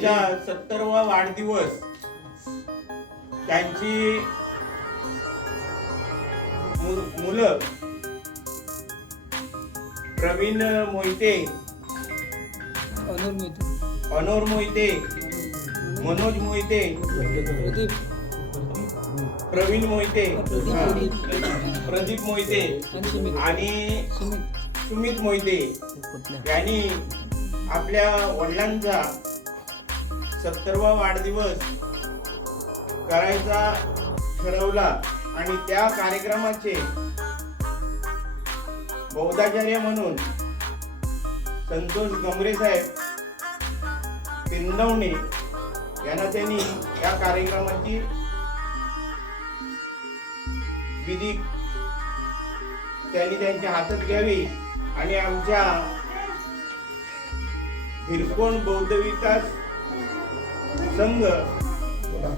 त्यांचा 70वा वाढदिवस त्यांची मुलं प्रवीण मोहिते, अनोर मोहिते, मनोज मोहिते, प्रवीण मोहिते, प्रदीप मोहिते आणि सुमित मोहिते यांनी आपल्या वडिलांचा 70वा वाढदिवस करायचा ठरवला आणि त्या कार्यक्रमाचे बौद्धाचार्य म्हणून संतोष गमरे साहेब पिंदवणे यांना त्यांनी या कार्यक्रमाची विधी त्यांनी त्यांच्या हातात घ्यावी आणि आमच्या भिरकोण बौद्ध विकास संघ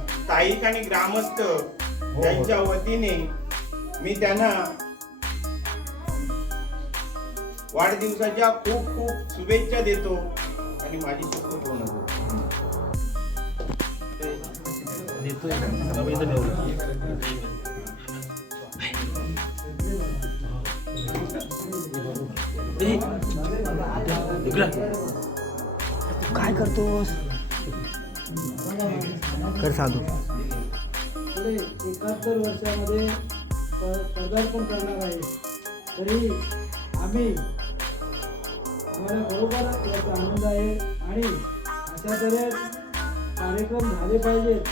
स्थायिक आणि ग्रामस्थ यांच्या वतीने मी त्यांना वाढदिवसाच्या खूप खूप शुभेच्छा देतो आणि माझी शपथ पूर्ण काय करतोस कर साधू. पुढे 71 वर्षामध्ये पदार्पण करणार आहे. तरी आम्हाला बरोबर याचा आनंद आहे आणि अशा तऱ्हे कार्यक्रम झाले पाहिजेत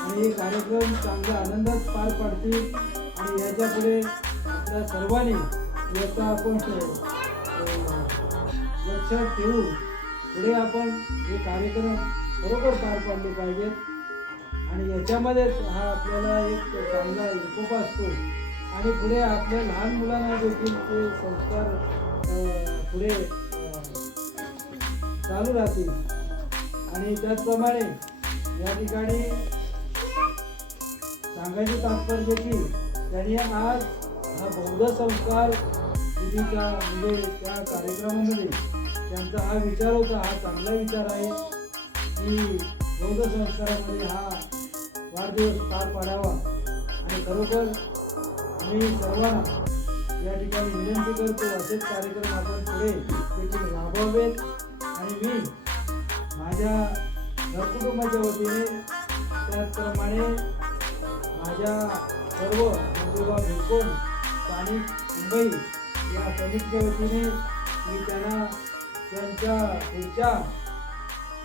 आणि हे कार्यक्रम चांगल्या आनंदात पार पाडतील आणि याच्या पुढे आपल्या सर्वांनी याचा आपण लक्षात ठेवू. पुढे आपण हे कार्यक्रम बरोबर पार पाडले पाहिजेत आणि याच्यामध्येच हा आपल्याला एक चांगला विकोप असतो आणि पुढे आपल्या लहान मुलांना देखील ते संस्कार पुढे चालू राहतील. आणि त्याचप्रमाणे या ठिकाणी सांगायचे तात्पर्य की त्यांनी आज हा बौद्ध संस्कार विधीचा म्हणजे त्या कार्यक्रमामध्ये त्यांचा हा विचार होता. हा चांगला विचार आहे की बौद्ध संस्कारामध्ये हा वाढदिवस पार पाडावा आणि खरोखर आम्ही सर्वांना या ठिकाणी विनंती करतो असेच कार्यक्रम आपण पुढे देखील राबवावेत. आणि मी माझ्या घरकुटुंबाच्या वतीने त्याचप्रमाणे माझ्या सर्व नंदुरबार भिरकोण स्थानिक मुंबई या समितीच्या वतीने मी त्यांना त्यांच्या पुढच्या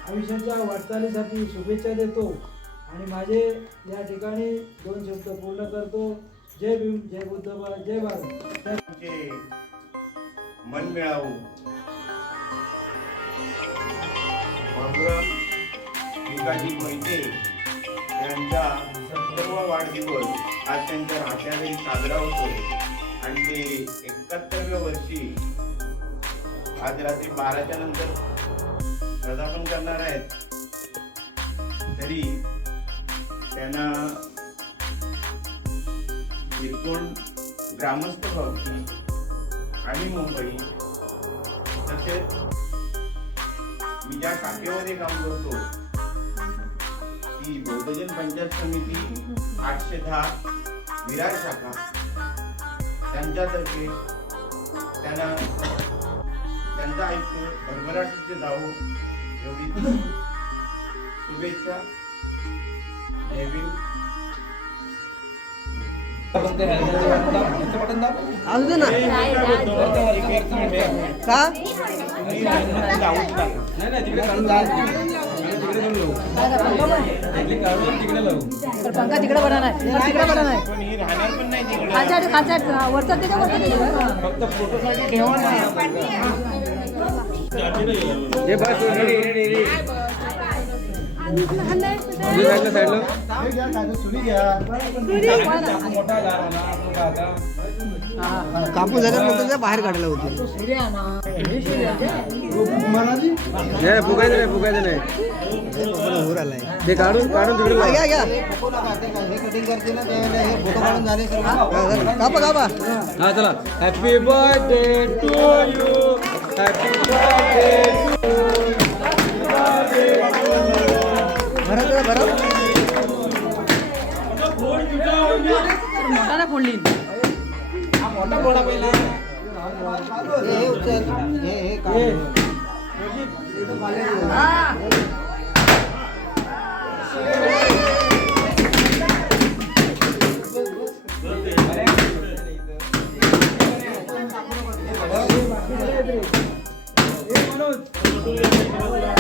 आयुष्याच्या वाटचालीसाठी शुभेच्छा देतो आणि माझे या ठिकाणी 2 शब्द पूर्ण करतो. जय भीम, जय बुद्ध, जय भारत. मन मिळावू बाबुराव भिकाजी मोहिते यांचा 70वा वाढदिवस आज त्यांच्या राहत्या घरी साजरा होतो आणि ते 71व्या वर्षी आज रात्री 12च्या नंतर प्रदापन करणार आहेत. तरी त्यांना भिरकोण ग्रामस्थ भावकी आणि मुंबई तसेच मी ज्या शाखेमध्ये काम करतो ती बौद्धजन पंचायत समिती 810 विरार शाखा त्यांच्यातर्फे त्यांना त्यांचं आयुष्य भरभराटीचे जावो एवढी शुभेच्छा. जय भीम. असू दे ना का पंखा तिकडे बरा नाही तिकडे बरा नाही पण ही राहणार पण नाही तिकडे. खालच्या वरचा त्याच्या फक्त फोटोसाठी ठेवा ना. हे बस रेडी कापूस झाल्यानंतर बाहेर काढायला होते. फुगायचं नाही ते काढून तिकडे कटिंग करते ना हे फोटो काढून झाले कापा हा चला. Happy birthday to you. Happy birthday to you. म्हणली मोठा बोला पहिला मनोज